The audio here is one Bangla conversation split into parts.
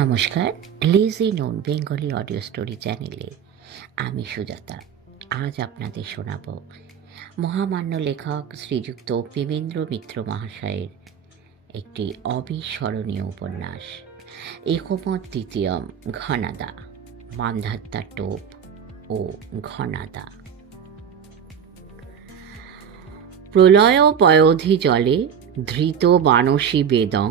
নমস্কার, লেজি নন বেঙ্গলি অডিও স্টোরি চ্যানেলে আমি সুজাতা। আজ আপনাদের শোনাব মহামান্য লেখক শ্রীযুক্ত পিবেন্দ্র মিত্র মহাশয়ের একটি অবিস্মরণীয় উপন্যাস একমত দ্বিতীয়ম ঘনাদা, মান্ধাত্তার টোপ ও ঘনাদা। প্রলয় পয়োধি জলে ধৃত বানসী বেদং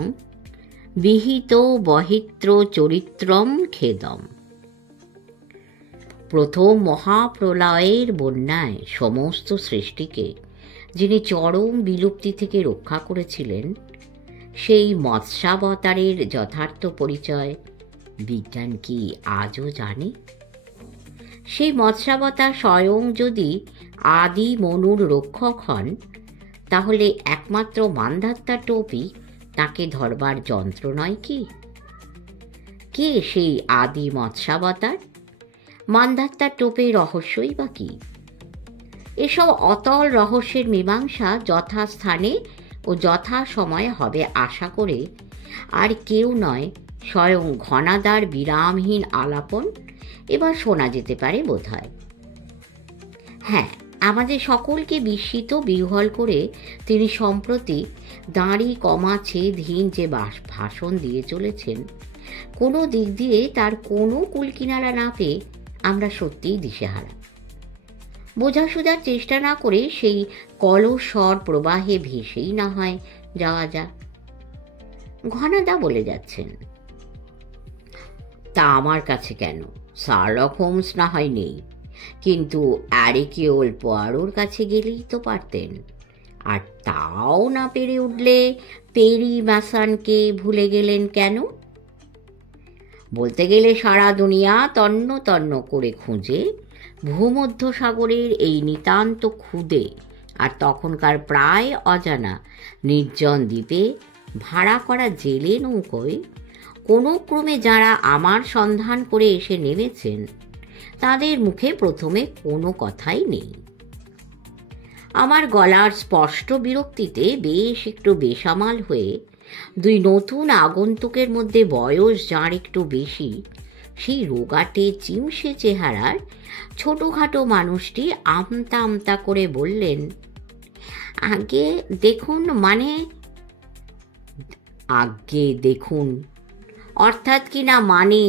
বিহিত বহিত্র চরিত্রম খেদম। প্রথম মহাপ্রলয়ের বন্যায় সমস্ত সৃষ্টিকে যিনি চরম বিলুপ্তি থেকে রক্ষা করেছিলেন, সেই মৎস্যাবতারের যথার্থ পরিচয় বিজ্ঞান কি আজও জানে? সেই মৎস্যাবতার স্বয়ং যদি আদি মনুর রক্ষক হন, তাহলে একমাত্র মান্ধাত্তার টোপই তাকে ধরবার যন্ত্র নয় কি? কে সেই আদি মৎস্যাবতার? মান্ধাত্তার টোপের রহস্যই বা কি? এসব অতল রহস্যের মীমাংসা যথাস্থানে ও যথা সময়ে হবে আশা করে আর কেউ নয়, স্বয়ং ঘনাদার বিরামহীন আলাপন এবার শোনা যেতে পারে বোধ হয়। হ্যাঁ, আমাদের সকলকে বিস্মিত বিহ্বল করে তিনি সম্প্রতি দাঁড়ি কমা ছেদহীন যে ভাষণ দিয়ে চলেছেন, কোনো দিক দিয়ে তার কোনো কুলকিনারা না পেয়ে আমরা সত্যিই দিশেহারা। বোঝাসুঝার চেষ্টা না করে সেই কলস্বর প্রবাহে ভেসেই না হয় যাওয়া যাক। ঘনাদা বলে যাচ্ছেন, তা আমার কাছে কেন? শার্লক হোমস না হয় নেই, কিন্তু অ্যারিকিওল পোয়ারোর কাছে গেলেই তো পারতেন। আর তাও না পেরে উঠলে পেরি ম্যাসানকে ভুলে গেলেন কেন? বলতে গেলে সারা দুনিয়া তন্ন তন্ন করে খুঁজে ভূমধ্য সাগরের এই নিতান্ত ক্ষুদে আর তখনকার প্রায় অজানা নির্জন দ্বীপে ভাড়া করা জেলে নৌকোয় কোনো ক্রমে যারা আমার সন্ধান করে এসে নেমেছেন, তাদের মুখে প্রথমে কোনো কথাই নেই। আমার গলার স্পষ্ট বিরক্তিতে বেশ একটু বেসামাল হয়ে দুই নতুন আগন্তুকের মধ্যে বয়স যার একটু বেশি, সেই রোগাটে চিমসে চেহারার ছোটোখাটো মানুষটি আমতা আমতা করে বললেন, আগে দেখুন, আগে দেখুন অর্থাৎ কি না মানে?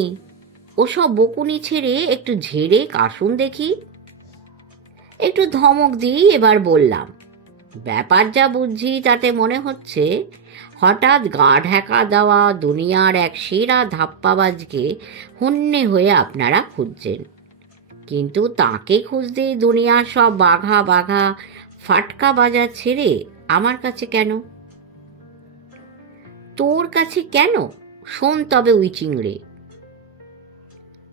ওসব বকুনি ছেড়ে একটু ঝেড়ে কাশুন দেখি। একটু ধমক দিয়ে এবার বললাম, ব্যাপার যা বুঝছি তাতে মনে হচ্ছে হঠাৎ গা ঢাকা দেওয়া দুনিয়ার এক সেরা ধাপ্পাবাজকে হন্যে হয়ে আপনারা খুঁজছেন, কিন্তু তাকে খুঁজতে দুনিয়ার সব বাঘা বাঘা ফাটকা বাজার ছেড়ে আমার কাছে কেন? তোর কাছে কেন? শোন তবে উই চিংড়ে।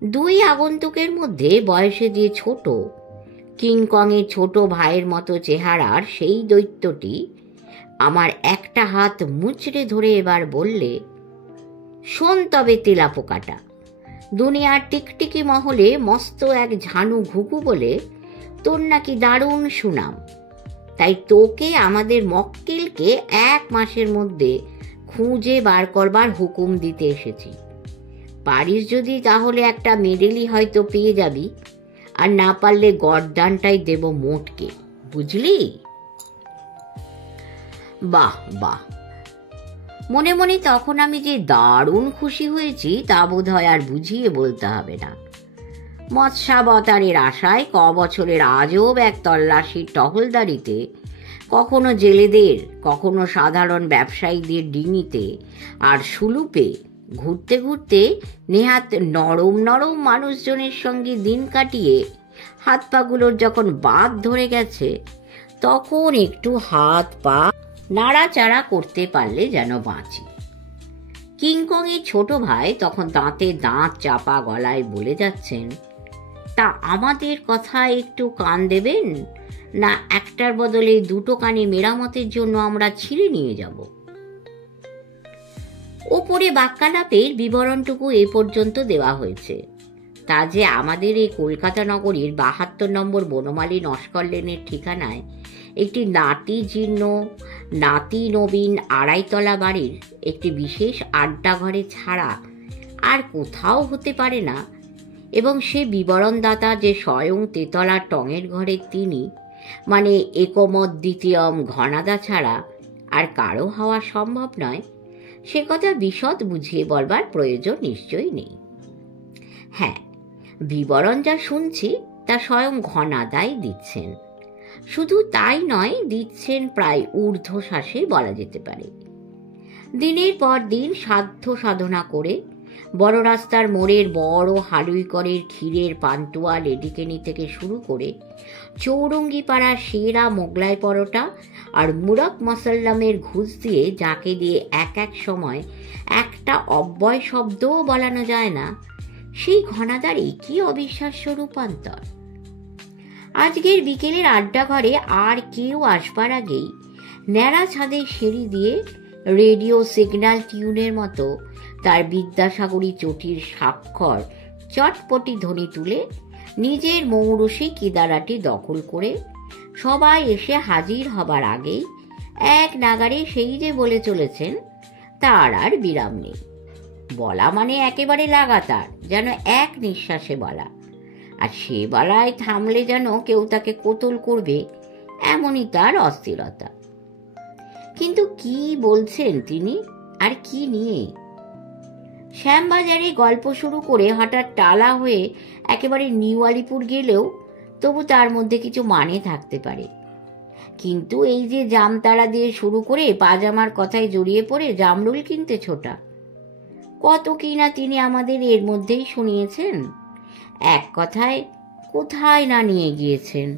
দুই আগন্তুকের মধ্যে বয়সে যে ছোট, কিংকংয়ের ছোট ভাইয়ের মতো চেহারার সেই দৈত্যটি আমার একটা হাত মুচড়ে ধরে এবার বললে, শোন তবে তেলাপোকাটা, দুনিয়ার টিকটিকি মহলে মস্ত এক ঝানু ঘুঘু বলে তোর নাকি দারুণ সুনাম, তাই তোকে আমাদের মক্কেলকে 1 মাসের মধ্যে খুঁজে বার করবার হুকুম দিতে এসেছি। পারিস যদি তাহলে একটা মেডেলই হয়তো পেয়ে যাবি, আর না পারলে গরদানটাই দেব মোটকে, বুঝলি? বাহ বাহ। মনে মনে তখন আমি যে দারুণ খুশি হয়েছি তা বোধ হয় আর বুঝিয়ে বলতে হবে না। মৎস্যাবতারের আশায় বছরের আজব এক তল্লাশির টহলদারিতে, কখনো জেলেদের, কখনো সাধারণ ব্যবসায়ীদের ডিঙিতে আর সুলুপে ঘুরতে ঘুরতে নেহাত নরম নরম মানুষজনের সঙ্গে দিন কাটিয়ে হাত পাগুলোর যখন বাদ ধরে গেছে, তখন একটু হাত পা নাড়াচাড়া করতে পারলে যেন বাঁচি। কিংকংয়ের ছোট ভাই তখন দাঁতে দাঁত চাপা গলায় বলে যাচ্ছেন, তা আমাদের কথা একটু কান দেবেন না? একটার বদলে 2টো কানে মেরামতের জন্য আমরা ছিঁড়ে নিয়ে যাব। ওপরে বাক্যালাপের বিবরণটুকু এ পর্যন্ত দেওয়া হয়েছে। তা যে আমাদের এই কলকাতা নগরীর 72 নম্বর বনমালী নস্কর লেনের ঠিকানায় একটি নাতি জীর্ণ নাতি নবীন 2.5 তলা বাড়ির একটি বিশেষ আড্ডাঘরে ছাড়া আর কোথাও হতে পারে না, এবং সে বিবরণদাতা যে স্বয়ং তেতলার টঙের ঘরের তিনি, মানে একমত দ্বিতীয়ম ঘনাদা ছাড়া আর কারো হওয়া সম্ভব নয়, সে কথা বিশদ বুঝিয়ে বলবার প্রয়োজন নিশ্চয়ই নেই। হ্যাঁ, বিবরণ যা শুনছি তা স্বয়ং ঘনাদাই দিচ্ছেন। শুধু তাই নয়, দিচ্ছেন প্রায় ঊর্ধ্বশ্বাসে বলা যেতে পারে। দিনের পর দিন সাধ্য সাধনা করে বড় রাস্তার মোড়ের বড় হালুইকরের ক্ষীরের পান্তুয়া লেডিকেনি থেকে শুরু করে চৌরঙ্গি পাড়ার সেরা মোগলাই পরোটা আর মুরক মসাল্লামের ঘুষ দিয়ে যাকে দিয়ে এক এক সময় একটা অব্যয় শব্দও বলানো যায় না, সেই ঘনাদারই কি অবিশ্বাস্য রূপান্তর। আজকের বিকেলের আড্ডা ঘরে আর কেউ আসবার আগেই ন্যাড়া ছাদের সিঁড়ি দিয়ে রেডিও সিগন্যাল টিউনের মতো তার বিদ্যাসাগরী চটির স্বাক্ষর চটপটি ধ্বনি তুলে নিজের মৌরসী কিদারাটি দখল করে সবাই এসে হাজির হবার আগেই এক নাগারে সেই যে বলে চলেছেন তার আর বিরাম নেই। বলা মানে একেবারে লাগাতার, যেন এক নিঃশ্বাসে বলা, আর সে বলায় থামলে যেন কেউ তাকে কোতল করবে, এমনই তার অস্থিরতা। কিন্তু কি বলছেন তিনি, আর কি নিয়ে? শ্যামবাজারে গল্প শুরু করে হঠাৎ টালা হয়ে একেবারে নিউ আলিপুর গেলেও তবু তার মধ্যে কিছু মানে থাকতে পারে। কিন্তু এই যে জামতারা দিয়ে শুরু করে পাজামার কথায় জড়িয়ে পড়ে জামরুল কিনতে ছোটা, কত কিনা তিনি আমাদের এর মধ্যেই শুনিয়েছেন। এক কথায় কোথায় না নিয়ে গিয়েছেন।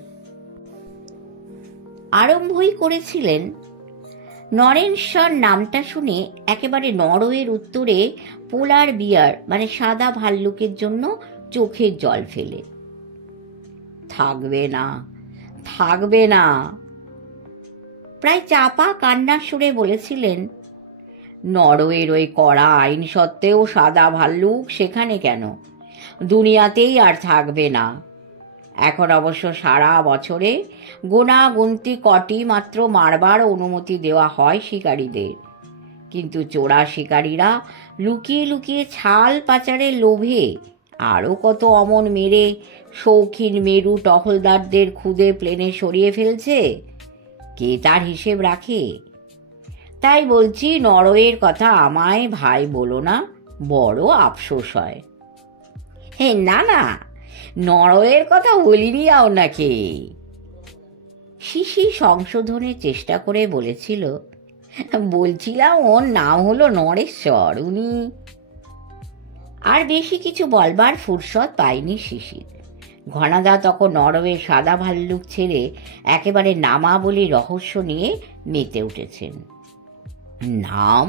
আরম্ভই করেছিলেন নরেশ্বর নামটা শুনে একেবারে নরওয়ের উত্তরে পোলার বিয়ার মানে সাদা ভাল্লুকের জন্য চোখের জল ফেলে। থাকবে না, থাকবে না, প্রায় চাপা কান্নার সুরে বলেছিলেন। নরওয়ের ওই কড়া আইন সত্ত্বেও সাদা ভাল্লুক সেখানে কেন, দুনিয়াতেই আর থাকবে না। এখন অবশ্য সারা বছরে গোনাগুনতি কটি মাত্র মারবার অনুমতি দেওয়া হয় শিকারীদের, কিন্তু চোরা শিকারীরা লুকিয়ে লুকিয়ে ছাল পাচারের লোভে আরও কত অমন মেরে শৌখিন মেরু টহলদারদের খুদে প্লেনে সরিয়ে ফেলছে, কে তার হিসেব রাখে? তাই বলছি, নরওয়ের কথা আমায় ভাই বলো না, বড় আফসোস হয়। হে না না, নরওয়ের কথা বলিনি আপনাকে। শিশি সংশোধনের চেষ্টা করে বলেছিল, বলছিলাম ওর নাম হলো নরেশ্বর, উনি। আর বেশি কিছু বলবার ফুরসত পায়নি শিশির। ঘনাদা তখন নরওয়ের সাদা ভাল্লুক ছেড়ে একেবারে নামাবলী রহস্য নিয়ে মেতে উঠেছেন। নাম,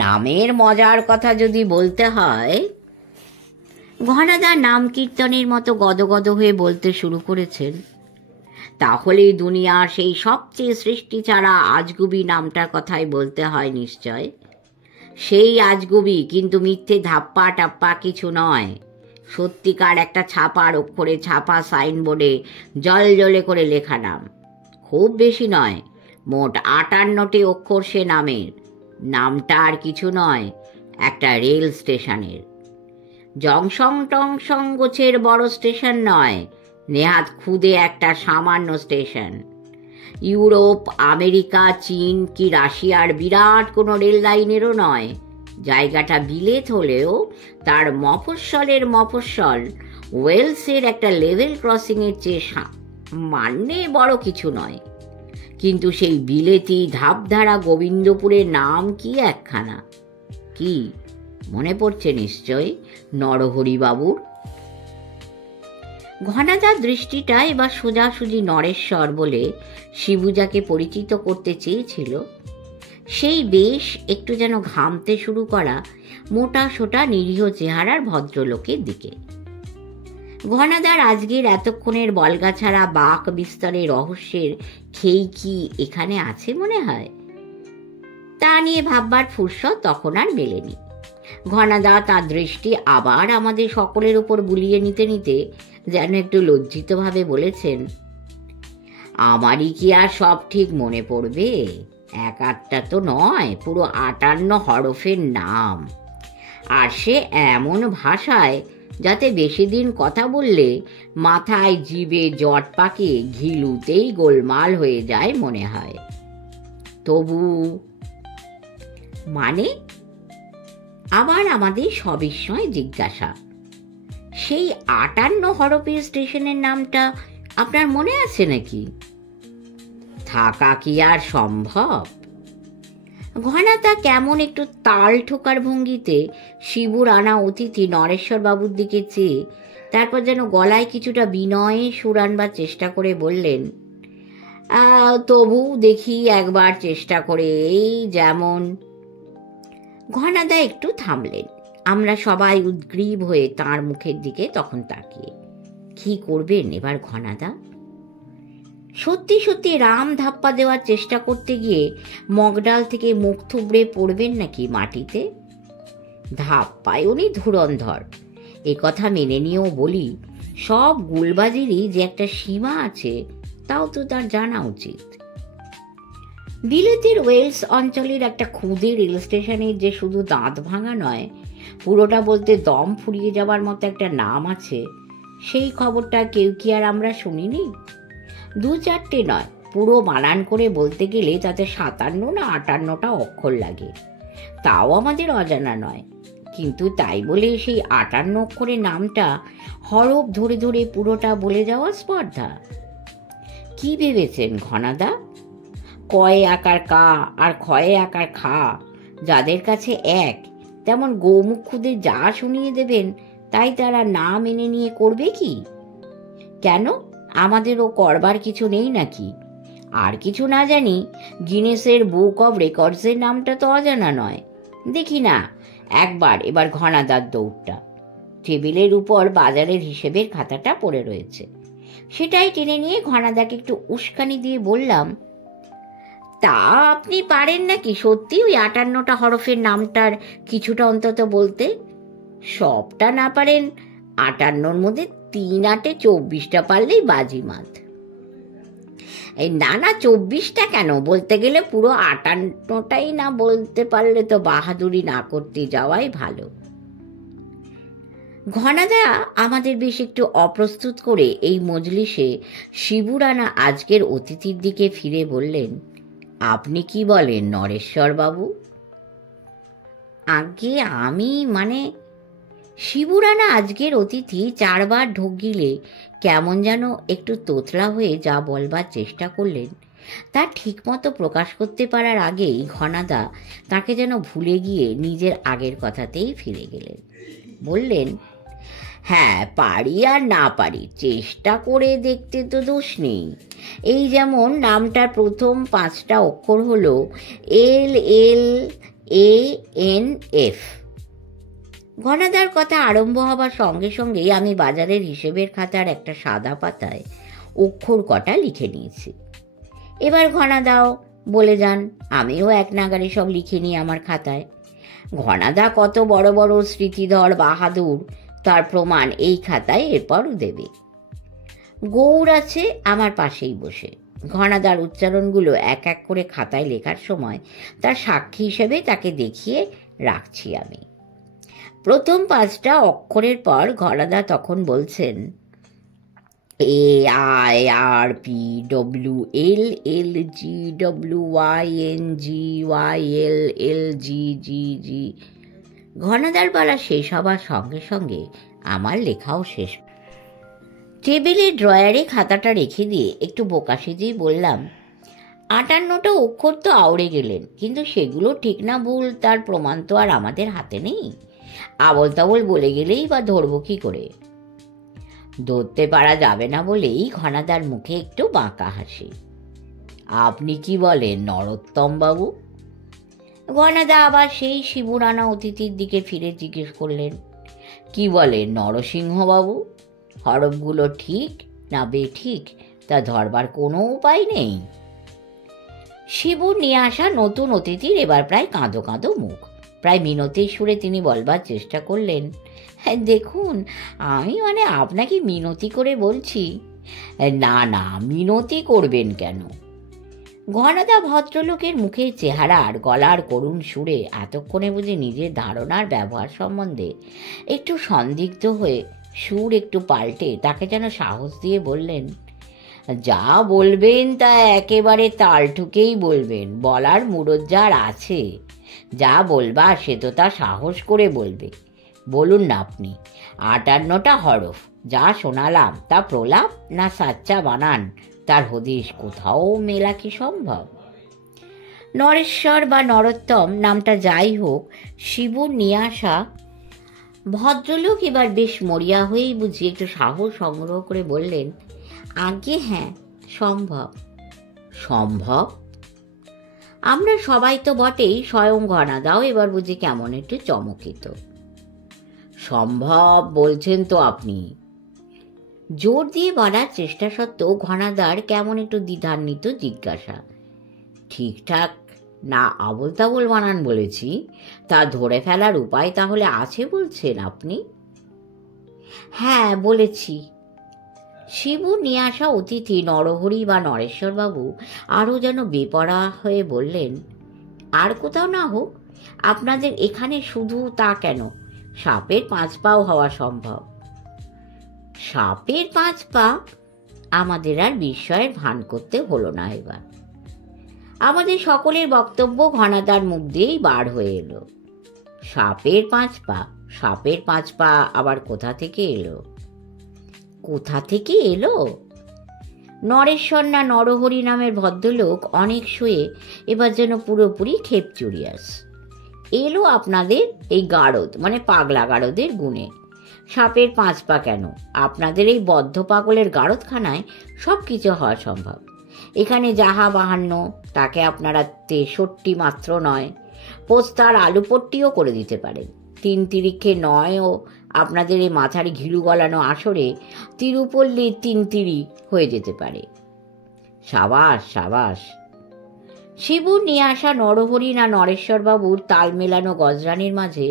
নামের মজার কথা যদি বলতে হয়, ঘনাদা নাম কীর্তনের মতো গদগদ হয়ে বলতে শুরু করেছেন, তাহলে দুনিয়ার সেই সবচেয়ে সৃষ্টি ছাড়া আজগুবি নামটার কথাই বলতে হয় নিশ্চয়। সেই আজগুবি কিন্তু মিথ্যে ধাপ্পা টাপ্পা কিছু নয়, সত্যিকার একটা ছাপার অক্ষরে ছাপা সাইনবোর্ডে জল জলে করে লেখা নাম। খুব বেশি নয়, মোট 58টি অক্ষর সে নামের। নামটা আর কিছু নয়, একটা রেল স্টেশনের। জংশন টংশন গোছের বড় স্টেশন নয়, নেহাত খুদে একটা সামান্য স্টেশন। ইউরোপ, আমেরিকা, চীন কি রাশিয়ার বিরাট কোনো রেল লাইনেরও নয়। জায়গাটা বিলেত হলেও তার মফস্বলের মফস্বল ওয়েলসের একটা লেভেল ক্রসিংয়ের চেয়ে মানে বড় কিছু নয়। কিন্তু সেই বিলেতি ধাপধারা গোবিন্দপুরের নাম কি একখানা। কি মনে পড়ছে নিশ্চয় নরহরিবাবুর? ঘনাদার দৃষ্টিটা এবার সোজাসুজি নরেশ্বর বলে শিবুজাকে পরিচিত করতে চেয়েছিল সেই বেশ একটু যেন ঘামতে শুরু করা মোটা সোটা নিরীহ চেহারার ভদ্রলোকের দিকে। ঘনাদার আজকের এতক্ষণের বলগাছাড়া বাক বিস্তরের রহস্যের খেই কি এখানে আছে মনে হয়? তা নিয়ে ভাববার ফুরসত তখন আর মেলেনি। ঘনাদা তাঁর দৃষ্টি আবার আমাদের সকলের উপর বুলিয়ে নিতে নিতে যেন একটু লজ্জিতভাবে বলেছেন, আমারই কি আর সব ঠিক মনে পড়বে? 1-8টা তো নয়, পুরো 58 হরফের নাম। আর সে এমন ভাষায় যাতে বেশি দিন কথা বললে মাথায় জিভে জট পাকে ঘিলুতেই গোলমাল হয়ে যায় মনে হয়। তবু মানে? আবার আমাদের সবিস্ময় জিজ্ঞাসা। সেই 58 হরপের স্টেশনের নামটা আপনার মনে আছে নাকি? থাকা কি আর সম্ভব? ঘনাদা কেমন একটু তাল ঠোকার ভঙ্গিতে শিবুর আনা অতিথি নরেশ্বর বাবুর দিকে চেয়ে তারপর যেন গলায় কিছুটা বিনয়ে সুর আনবার চেষ্টা করে বললেন, তবু দেখি একবার চেষ্টা করে, এই যেমন। ঘনাদা একটু থামলেন। আমরা সবাই উদ্গ্রীব হয়ে তাঁর মুখের দিকে তখন তাকিয়ে। কি করবেন এবার ঘনাদা? সত্যি সত্যি রাম ধাপ্পা দেওয়ার চেষ্টা করতে গিয়ে মগডাল থেকে মুখ থুবড়ে পড়বেন নাকি মাটিতে? ধাপ্পায় উনি ধুরন্ধর, এ কথা মেনে নিয়েও বলি, সব গুলবাজিরই যে একটা সীমা আছে তাও তো তার জানা উচিত। বিলেতের ওয়েলস অঞ্চলের একটা ক্ষুদে রেল স্টেশনের যে শুধু দাঁত ভাঙা নয়, পুরোটা বলতে দম ফুরিয়ে যাবার মতো একটা নাম আছে, সেই খবরটা কেউ কি আর আমরা শুনিনি? 2-4টে নয়, পুরো বানান করে বলতে গেলে তাতে 57 না 58টা অক্ষর লাগে। তাও আমাদের অজানা নয়, কিন্তু তাই বলে সেই 58 অক্ষরের নামটা হরফ ধরে ধরে পুরোটা বলে যাওয়া স্পর্ধা। কি ভেবেছেন ঘনাদা? কয়ে আকার কা আর ক্ষয়ে আকার খা যাদের কাছে এক, তেমন গৌমুখুদের যা শুনিয়ে দেবেন তাই তারা না মেনে নিয়ে করবে কি? কেন, আমাদেরও করবার কিছু নেই নাকি? আর কিছু না জানি, গিনেসের বুক অব রেকর্ডসের নামটা তো অজানা নয়। দেখি না একবার এবার ঘনাদার দৌড়টা। টেবিলের উপর বাজারের হিসেবের খাতাটা পড়ে রয়েছে, সেটাই টেনে নিয়ে ঘনাদাকে একটু উস্কানি দিয়ে বললাম, তা আপনি পারেন নাকি সত্যি ওই 58টা হরফের নামটার কিছুটা অন্তত বলতে? সবটা না পারেন, 58র মধ্যে 3-8 24টা পারলেই বাজিমাত। এই না 24টা কেন, বলতে গেলে পুরো 58টাই না বলতে পারলে তো বাহাদুরি না করতে যাওয়াই ভালো। ঘনাদা আমাদের বেশ একটু অপ্রস্তুত করে এই মজলিসে শিবুরানা আজকের অতিথির দিকে ফিরে বললেন, আপনি কি বলেন নরেশ্বর বাবু? আগে আমি মানে শিবুরানা আজকের অতিথি 4 বার ঢোক গিলে কেমন যেন একটু তোতলা হয়ে যা বলবার চেষ্টা করলেন তা ঠিকমতো প্রকাশ করতে পারার আগেই ঘনাদা তাকে যেন ভুলে গিয়ে নিজের আগের কথাতেই ফিরে গেলেন। বললেন, হ্যাঁ পারি আর না পারি, চেষ্টা করে দেখতে তো দোষ নেই। এই যেমন নামটার প্রথম 5টা অক্ষর হলো LLANF। ঘনাদার কথা আরম্ভ হবার সঙ্গে সঙ্গেই আমি বাজারের হিসেবের খাতার একটা সাদা পাতায় অক্ষর কটা লিখে নিয়েছি। এবার ঘনাদাও বলে যান, আমিও এক নাগারে সব লিখে নিই আমার খাতায়। ঘনাদা কত বড় বড় স্মৃতিধর বাহাদুর তার প্রমাণ এই খাতায় এরপরও দেবে। গৌর আছে আমার পাশেই বসে, ঘনাদার উচ্চারণগুলো এক এক করে খাতায় লেখার সময় তার সাক্ষী হিসেবে তাকে দেখিয়ে রাখছি আমি। প্রথম 5টা অক্ষরের পর ঘনাদা তখন বলছেন, AIRPWLLGWYNGYLLGGG। ঘনাদার বলা শেষ হবার সঙ্গে সঙ্গে আমার লেখাও শেষ। টেবিলের ড্রয়ারে খাতাটা রেখে দিয়ে একটু বোকা সেজেই বললাম, 58টা অক্ষর তো আউড়ে গেলেন, কিন্তু সেগুলো ঠিক না ভুল তার প্রমাণ তো আর আমাদের হাতে নেই। আবল তাবল বলে গেলেই বা ধরবো কি করে? ধরতে পারা যাবে না বলেই ঘনাদার মুখে একটু বাঁকা হাসি। আপনি কি বলেন নরোত্তম বাবু? ঘনাদা আবার সেই শিবুরানা অতিথির দিকে ফিরে জিজ্ঞেস করলেন, কি বলেন নরসিংহ বাবু? হরফগুলো ঠিক না বেঠিক তা ধরবার কোনো উপায় নেই? শিবুর নিয়ে আসা নতুন অতিথির এবার প্রায় কাঁদো কাঁদো মুখ। প্রায় মিনতির সুরে তিনি বলবার চেষ্টা করলেন, হ্যাঁ দেখুন, আমি মানে আপনাকে মিনতি করে বলছি। না না, মিনতি করবেন কেন? ঘনাদা ভদ্রলোকের মুখের চেহারা আর গলার করুণ সুরে এতক্ষণে বুঝি নিজের ধারণার ব্যবহার সম্বন্ধে একটু সন্দিগ্ধ হয়ে সুর একটু পাল্টে তাকে যেন সাহস দিয়ে বললেন, যা বলবেন তা একেবারে তাল ঠুকেই বলবেন, বলার মুরদ যার আছে, যা বলবা সে তো তা সাহস করে বলবে। বলুন না আপনি, 58টা হরফ যা শোনালাম তা প্রলাপ না সাচ্চা বানান, তার হদিশ কোথাও মেলা কি সম্ভব? নরেশ্বর বা নরোত্তম নামটা যাই হোক, শিবুর নিয়ে আসা ভদ্রলোক এবার বেশ মরিয়া হয়েই বুঝি একটু সাহস সংগ্রহ করে বললেন, আগে হ্যাঁ, সম্ভব। সম্ভব? আমরা সবাই তো বটেই, স্বয়ং ঘনাদাও এবার বুঝি কেমন একটু চমকিত। সম্ভব বলছেন তো আপনি? জোর দিয়ে বলার চেষ্টা সত্ত্বেও ঘনাদার কেমন একটু দ্বিধান্বিত জিজ্ঞাসা। ঠিকঠাক না আবোল তাবোল বানান বলেছি, তা ধরে ফেলার উপায় তাহলে আছে বলছেন আপনি? হ্যাঁ বলেছি। শিবু নিয়ে আসা অতিথি নরহরি বা নরেশ্বরবাবু আরও যেন বেপরা হয়ে বললেন, আর কোথাও না হোক, আপনাদের এখানে শুধু তা কেন, সাপের 5 পাও হওয়া সম্ভব। সাপের 5 পা? আমাদের আর বিস্ময়ের ভান করতে হলো না এবার। আমাদের সকলের বক্তব্য ঘনাদার মুখ দিয়েই বার হয়ে এলো। সাপের 5 পা? সাপের 5 পা আবার কোথা থেকে এলো? কোথা থেকে এলো? নরেশ্বর না নরহরি নামের ভদ্রলোক অনেক শুয়ে এবার যেন পুরোপুরি খেপচুরিয়াস। এলো আপনাদের এই গারদ মানে পাগলা গারদের গুণে। সাপের 5 পা কেন, আপনাদের এই বদ্ধ পাগলের গারদখানায় সব কিছু হওয়া সম্ভব। এখানে যাহা 52 তাকে আপনারা 63 মাত্র নয়, পোস্তার আলুপট্টিও করে দিতে পারেন। 3 তিরিক্ষে 9ও আপনাদের এই মাথার ঘিলু গলানো আসরে তিরুপল্লীর 3 তিরি হয়ে যেতে পারে। সাবাস সাবাস। শিবুর নিয়ে আসা নরহরি না নরেশ্বরবাবুর তাল মেলানো গজরানির মাঝে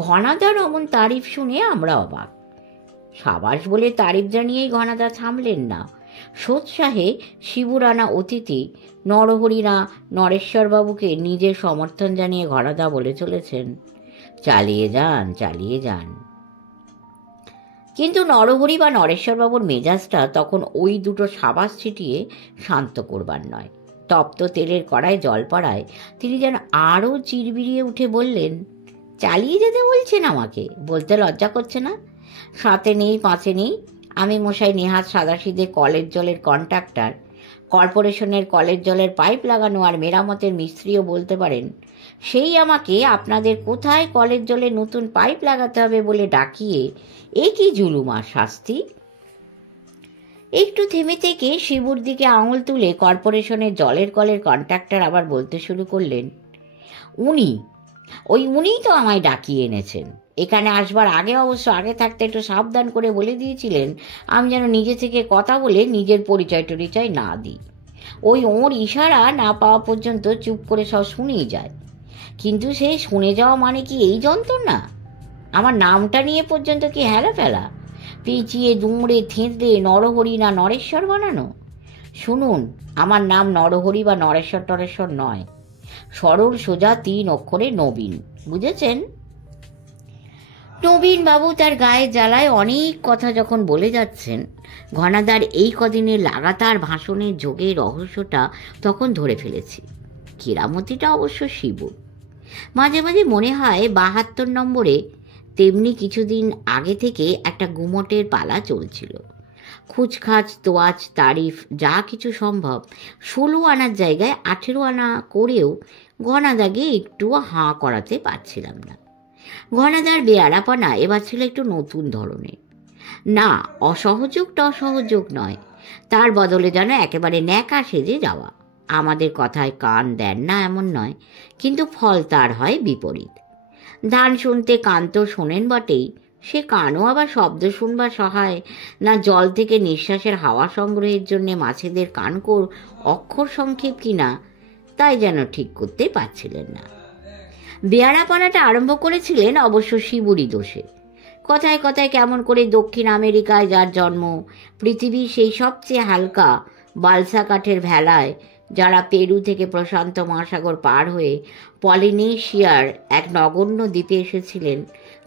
ঘনাদার অমন তারিফ শুনে আমরা অবাক। সাবাস বলে তারিফ জানিয়েই ঘনাদা থামলেন না। সোৎসাহে শিবুর আনা অতিথি নরহরি না নরেশ্বরবাবুকে নিজের সমর্থন জানিয়ে ঘনাদা বলে চলেছেন, চালিয়ে যান চালিয়ে যান। কিন্তু নরহরি বা নরেশ্বরবাবুর মেজাজটা তখন ওই দুটো সাবাস ছিটিয়ে শান্ত করবার নয়। তপ্ত তেলের কড়ায় জল পড়ায় তিনি যেন আরও চিরবিরিয়ে উঠে বললেন, চালিয়ে যেতে বলছেন আমাকে? বলতে লজ্জা করছে না? 7-এ নেই 5-এ নেই, আমি মশাই নেহাত সাদাসিধে কলের জলের কন্ট্রাক্টর। কর্পোরেশনের কলের জলের পাইপ লাগানো আর মেরামতের মিস্ত্রিও বলতে পারেন। সেই আমাকে আপনাদের কোথায় কলের জলে নতুন পাইপ লাগাতে হবে বলে ডাকিয়ে এ কি জুলুম আর শাস্তি? একটু থেমে থেকে শিবুর দিকে আঙুল তুলে কর্পোরেশনের জলের কলের কন্ট্রাক্টর আবার বলতে শুরু করলেন, উনিই তো আমায় ডাকিয়ে এনেছেন। এখানে আসবার আগে অবশ্য আগে থাকতে একটু সাবধান করে বলে দিয়েছিলেন আমি যেন নিজে থেকে কথা বলে নিজের পরিচয় টরিচয় না দিই। ওর ইশারা না পাওয়া পর্যন্ত চুপ করে সব শুনেই যায়। কিন্তু সেই শুনে যাওয়া মানে কি এই যন্ত্রণা? আমার নামটা নিয়ে পর্যন্ত কি হেলা ফেলা, পেঁচিয়ে দুমড়ে থেঁতলে নরহরি না নরেশ্বর বানানো? শুনুন, আমার নাম নরহরি বা নরেশ্বর টরেশ্বর নয়, সরল সোজা 3 অক্ষরে নবীন, বুঝেছেন? নবীন বাবু তার গায়ে জ্বালায় অনেক কথা যখন বলে যাচ্ছেন, ঘনাদার এই কদিনের লাগাতার ভাষণের যোগে রহস্যটা তখন ধরে ফেলেছি। কেরামতিটা অবশ্য শিবুর। মাঝে মাঝে মনে হয় 72 নম্বরে তেমনি কিছুদিন আগে থেকে একটা গুমটের পালা চলছিল। খুচখাচ তোয়াজ তারিফ যা কিছু সম্ভব 16 আনার জায়গায় 18 আনা করেও ঘনাদাকে একটু হাঁ করাতে পারছিলাম না। ঘনাদার বেয়ারাপনা এবার ছিল একটু নতুন ধরনের। না, অসহযোগটা অসহযোগ নয়, তার বদলে যেন একেবারে ন্যাকা সেজে যাওয়া। আমাদের কথায় কান দেন না এমন নয়, কিন্তু ফল তার হয় বিপরীত। ধান শুনতে কান তো শোনেন বটেই, সে কানও আবার শব্দ শুনবার সহায় না জল থেকে নিঃশ্বাসের হাওয়া সংগ্রহের জন্যে মাছেদের কানকোর অক্ষর সংক্ষেপ কিনা তাই যেন ঠিক করতে পারছিলেন না। বেয়ারাপনাটা আরম্ভ করেছিলেন অবশ্য শিবুরই দোষে। কথায় কথায় কেমন করে দক্ষিণ আমেরিকায় যার জন্ম, পৃথিবীর সেই সবচেয়ে হালকা বালসা কাঠের ভেলায় যারা পেরু থেকে প্রশান্ত মহাসাগর পার হয়ে পলিনেশিয়ার এক নগণ্য দ্বীপে এসেছিলেন,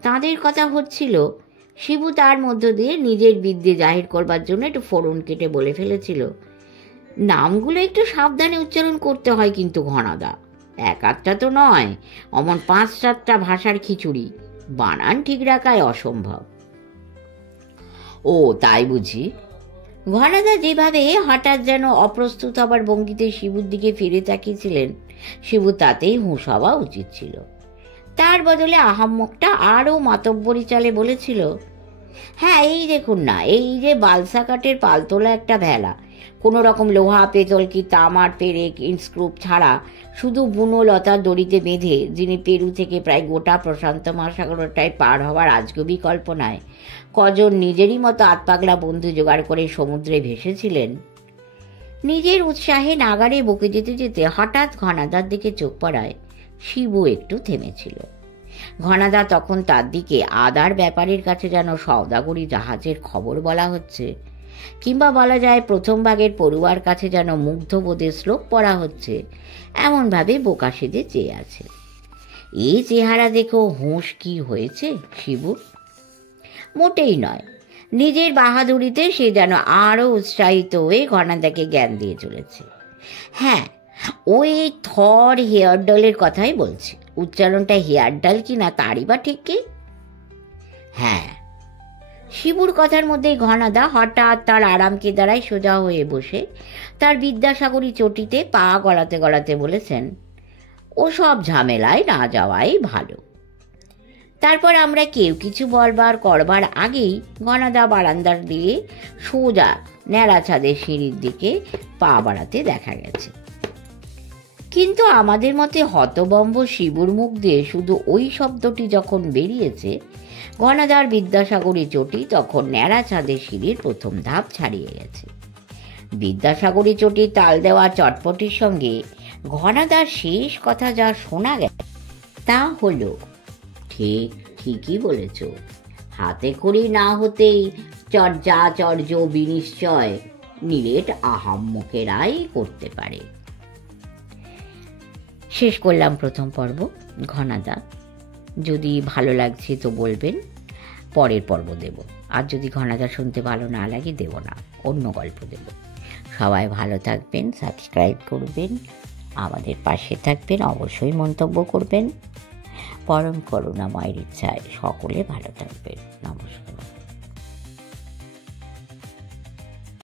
তাঁদের কথা হচ্ছিল। শিবু তার মধ্য দিয়ে নিজের বিদ্যে জাহির করবার জন্য একটু ফোড়ন কেটে বলে ফেলেছিল, নামগুলো একটু সাবধানে উচ্চারণ করতে হয় কিন্তু ঘনাদা, এক আধটা তো নয়, অমন 5-7টা ভাষার খিচুড়ি, বানান ঠিক রাখায় অসম্ভব। ও তাই বুঝি? ঘনাদা যেভাবে হঠাৎ যেন অপ্রস্তুত হবার ভঙ্গিতে শিবুর দিকে ফিরে তাকিয়েছিলেন, শিবু তাতেই হুঁশ হওয়া উচিত ছিল। তার বদলে আহাম্মকটা আরও মাতব্বরি চালে বলেছিল, হ্যাঁ এই দেখুন না, এই যে বালসা কাঠের পালতোলা একটা ভেলা, কোনো রকম লোহা, পেতল কি তামার পেরেক ইনস্ক্রুপ ছাড়া শুধু বুনো লতার দড়িতে বেঁধে যিনি পেরু থেকে প্রায় গোটা প্রশান্ত মহাসাগরটায় পার হওয়ার আজগবি কল্পনায় কজন নিজেরই মতো আতপাগলা বন্ধু জোগাড় করে সমুদ্রে ভেসেছিলেন, নিজের উৎসাহে নাগারে বকে যেতে যেতে হঠাৎ ঘনাদার দিকে চোখ পড়ায় শিবু একটু থেমেছিল। ঘনাদা তখন তার দিকে আদার ব্যাপারের কাছে যেন সওদাগরি জাহাজের খবর বলা হচ্ছে, কিংবা বলা যায় প্রথম ভাগের পড়ুয়ার কাছে যেন মুগ্ধবোধের শ্লোক পড়া হচ্ছে, এমনভাবে বোকা সেজে চেয়ে আছে। এই চেহারা দেখো হুঁশ কি হয়েছে শিবুর? মোটেই নয়, নিজের বাহাদুরিতে সে যেন আরও উৎসাহিত হয়ে ঘনাদাকে জ্ঞান দিয়ে চলেছে। হ্যাঁ, ওই থর হেয়ারডলের কথাই বলছে, উচ্চারণটা হেয়ারডল কি না তারই বা ঠিক কি? হ্যাঁ। শিবুর কথার মধ্যেই ঘনাদা হঠাৎ তার আরাম কেদারায় সোজা হয়ে বসে তার বিদ্যাসাগরী চটিতে পা গলাতে গলাতে বলেছেন, ও সব ঝামেলায় না যাওয়াই ভালো। তারপর আমরা কেউ কিছু বলবার করবার আগেই ঘনাদা বারান্দার দিয়ে সোজা ন্যাড়া ছাদের সিঁড়ির দিকে পা বাড়াতে দেখা গেছে। কিন্তু আমাদের মতে হতবম্ব শিবুর মুখ দিয়ে শুধু ওই শব্দটি যখন বেরিয়েছে, ঘনাদার বিদ্যাসাগরী চটি তখন ন্যাড়া ছাদের সিঁড়ির প্রথম ধাপ ছাড়িয়ে গেছে। বিদ্যাসাগরী চটির তাল দেওয়া চটপটির সঙ্গে ঘনাদার শেষ কথা যা শোনা গেছে তা হলো, ঠিকই বলেছ, হাতে খড়ি না হতেই চর্যাচর্য বিনিশ্চয় নিরেট আহাম্মকেরাই করতে পারে। শেষ করলাম প্রথম পর্ব। ঘনাদা, যদি ভালো লাগছে তো বলবেন, পরের পর্ব দেব। আর যদি ঘনাদা শুনতে ভালো না লাগে দেব না, অন্য গল্প দেব। সবাই ভালো থাকবেন, সাবস্ক্রাইব করবেন, আমাদের পাশে থাকবেন, অবশ্যই মন্তব্য করবেন। পরম করুণাময়ের ইচ্ছায় সকলে ভালো থাকবেন। নমস্কার।